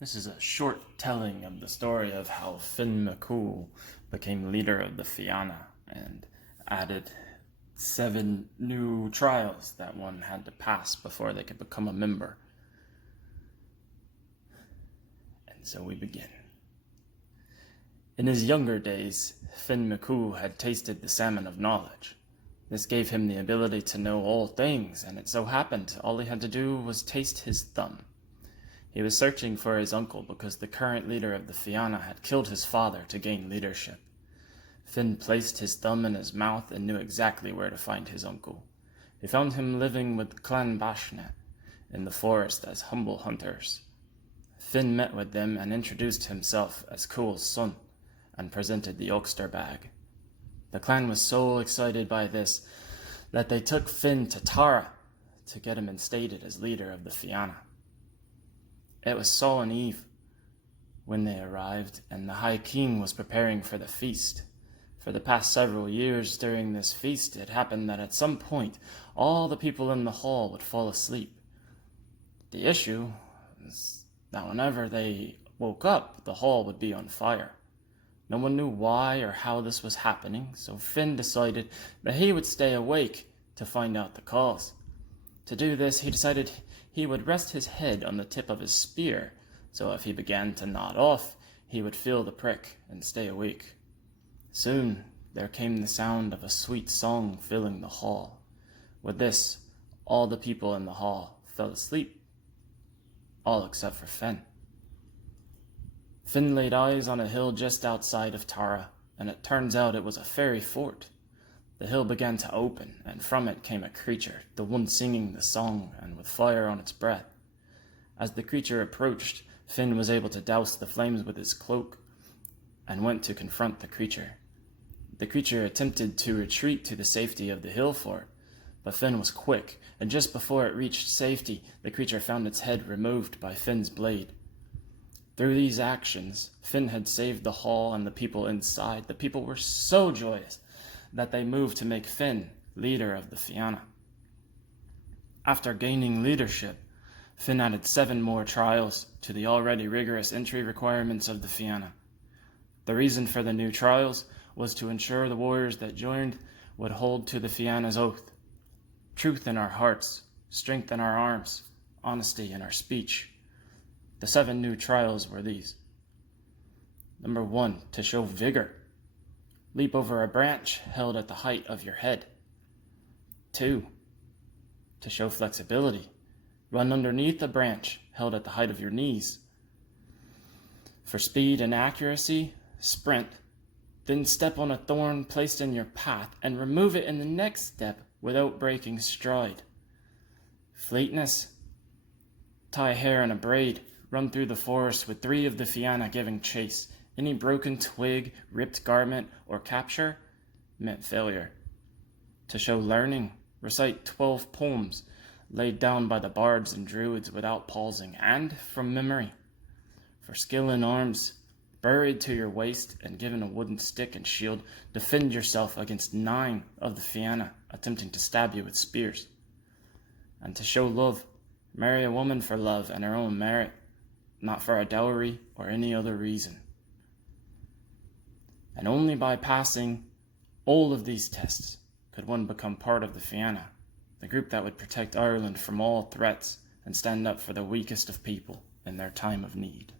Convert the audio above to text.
This is a short telling of the story of how Finn MacCumhail became leader of the Fianna and added 7 new trials that one had to pass before they could become a member. And so we begin. In his younger days, Finn MacCumhail had tasted the salmon of knowledge. This gave him the ability to know all things, and it so happened all he had to do was taste his thumb. He was searching for his uncle because the current leader of the Fianna had killed his father to gain leadership. Finn placed his thumb in his mouth and knew exactly where to find his uncle. He found him living with Clan Bashnet in the forest as humble hunters. Finn met with them and introduced himself as Cumhail's son and presented the Ulster bag. The clan was so excited by this that they took Finn to Tara to get him instated as leader of the Fianna. It was Samhain Eve when they arrived, and the High King was preparing for the feast. For the past several years during this feast, it happened that at some point, all the people in the hall would fall asleep. The issue was that whenever they woke up, the hall would be on fire. No one knew why or how this was happening, so Finn decided that he would stay awake to find out the cause. To do this, he decided he would rest his head on the tip of his spear, so if he began to nod off, he would feel the prick and stay awake. Soon, there came the sound of a sweet song filling the hall. With this, all the people in the hall fell asleep, all except for Finn. Finn laid eyes on a hill just outside of Tara, and it turns out it was a fairy fort. The hill began to open, and from it came a creature, the one singing the song and with fire on its breath. As the creature approached, Finn was able to douse the flames with his cloak and went to confront the creature. The creature attempted to retreat to the safety of the hill fort, but Finn was quick, and just before it reached safety, the creature found its head removed by Finn's blade. Through these actions, Finn had saved the hall and the people inside. The people were so joyous that they moved to make Finn leader of the Fianna. After gaining leadership, Finn added 7 more trials to the already rigorous entry requirements of the Fianna. The reason for the new trials was to ensure the warriors that joined would hold to the Fianna's oath: truth in our hearts, strength in our arms, honesty in our speech. The 7 new trials were these. Number 1, to show vigor. Leap over a branch held at the height of your head. 2, to show flexibility. Run underneath a branch held at the height of your knees. For speed and accuracy, sprint. Then step on a thorn placed in your path and remove it in the next step without breaking stride. Fleetness. Tie hair in a braid. Run through the forest with 3 of the Fianna giving chase. Any broken twig, ripped garment, or capture meant failure. To show learning, recite 12 poems laid down by the bards and druids without pausing and from memory. For skill in arms, buried to your waist and given a wooden stick and shield, defend yourself against 9 of the Fianna attempting to stab you with spears. And to show love, marry a woman for love and her own merit, not for a dowry or any other reason. And only by passing all of these tests could one become part of the Fianna, the group that would protect Ireland from all threats and stand up for the weakest of people in their time of need.